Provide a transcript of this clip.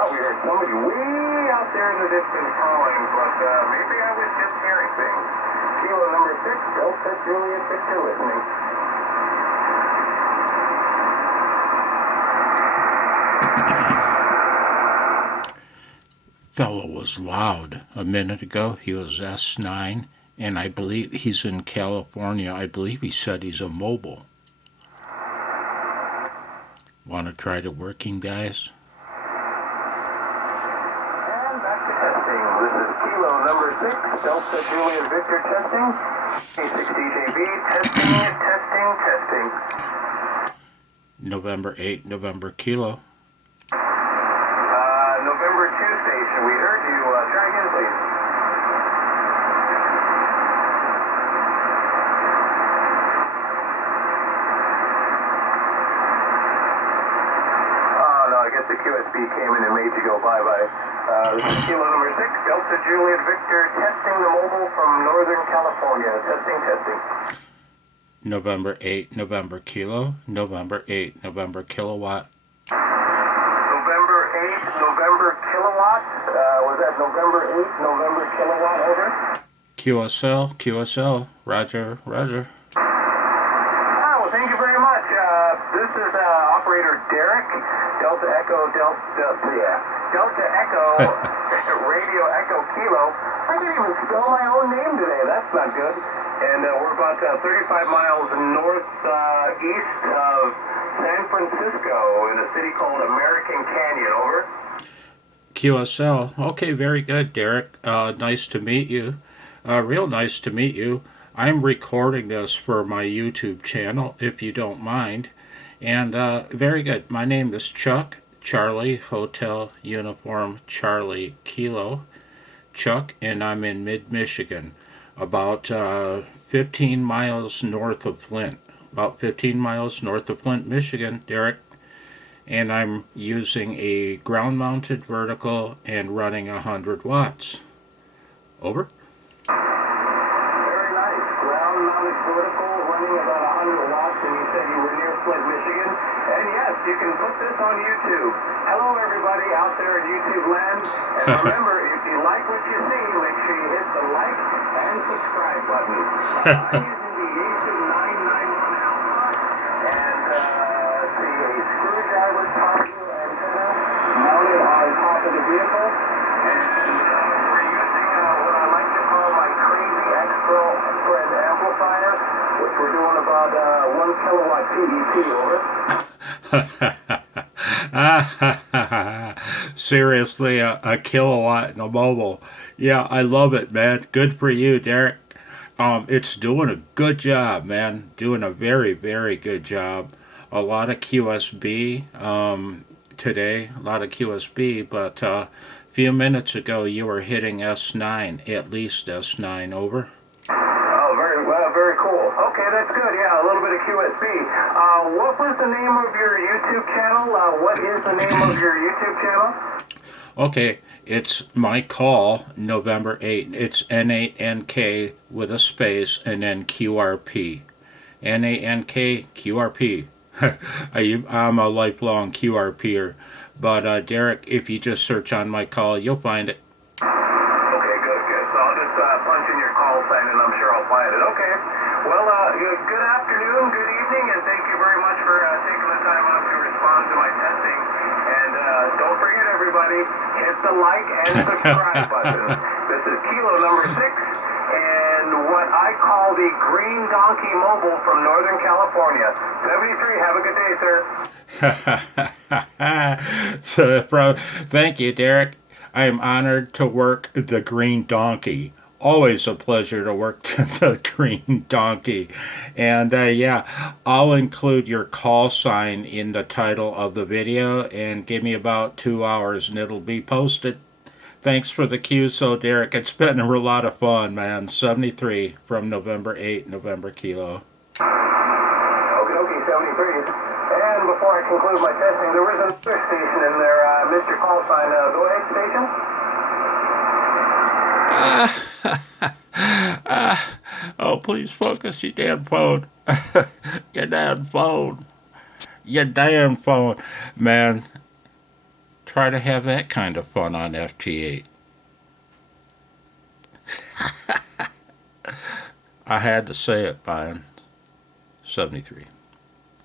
thought we heard somebody way out there in the distance calling, but maybe I was just hearing things. Kilo number 6, Delta Juliet Victor listening. Fellow was loud a minute ago. He was S9, and I believe he's in California. I believe he said he's a mobile. Want to try to work him, guys? And back to testing. This is Kilo number 6, Delta Juliet Victor testing. K6DJV testing. November 8, November Kilo. November 2 station. We heard you. Try again, please. Oh, no, I guess the QSB came in and made you go bye-bye. This is Kilo number 6, Delta Juliet Victor, testing the mobile from Northern California. Testing. November 8, November Kilo. November 8, November Kilowatt. November kilowatt. Was that November 8, November kilowatt, over? QSL, Roger. Well, thank you very much. This is operator Derek, Delta Echo, Radio Echo Kilo. I can't even spell my own name today. That's not good. And we're about 35 miles northeast of San Francisco in a city called American Canyon, over. QSL. Okay, very good, Derek. Nice to meet you. Real nice to meet you. I'm recording this for my YouTube channel, if you don't mind. And very good. My name is Chuck, Charlie, Hotel, Uniform, Charlie, Kilo, Chuck, and I'm in mid-Michigan, about 15 miles north of Flint. About 15 miles north of Flint, Michigan, Derek. And I'm using a ground-mounted vertical and running 100 watts. Over. Very nice. Ground-mounted vertical running about 100 watts, and you said you were near Flint, Michigan. And yes, you can put this on YouTube. Hello, everybody out there in YouTube land. And remember, if you like what you see, make sure you hit the like and subscribe button. I'm using the A2991 Alpha, and a screwdriver top antenna mounted on top of the vehicle. And we're using what I like to call my crazy extra spread amplifier, which we're doing about 1 kilowatt PET, over. Seriously, a kilowatt in a mobile. Yeah, I love it, man. Good for you, Derek. It's doing a good job, man. Doing a very, very good job. A lot of QSB today, a lot of QSB, but a few minutes ago you were hitting S9, at least S9, over. Oh, very cool. Okay, that's good. Yeah, a little bit of QSB. What was the name of your YouTube channel? What is the name of your YouTube channel? Okay, it's My Call, November 8. It's N8NK with a space and then QRP. N8NK QRP. I'm a lifelong QRPer. But Derek, if you just search on My Call, you'll find it. Okay, good. So I'll just punch in your call sign and I'm sure I'll find it. Okay. Well, good afternoon, good evening, and thank you very much for taking the time out to respond to my testing. And don't forget, everybody, hit the like and subscribe button. This is Kilo number 6, and what I call the Green Donkey Mobile from Northern California. 73, have a good day, sir. Thank you, Derek. I'm honored to work the Green Donkey. Always a pleasure to work the Green Donkey. And yeah, I'll include your call sign in the title of the video, and give me about 2 hours and it'll be posted. Thanks for the QSO, Derek. It's been a lot of fun, man. 73 from November 8, November Kilo. Okay, 73. And before I conclude my testing, there was another station in there, Mr. Call Sign. Go ahead, station. Oh, please focus, you damn phone. Your damn phone. Man. Try to have that kind of fun on FT8. I had to say it, Brian. 73.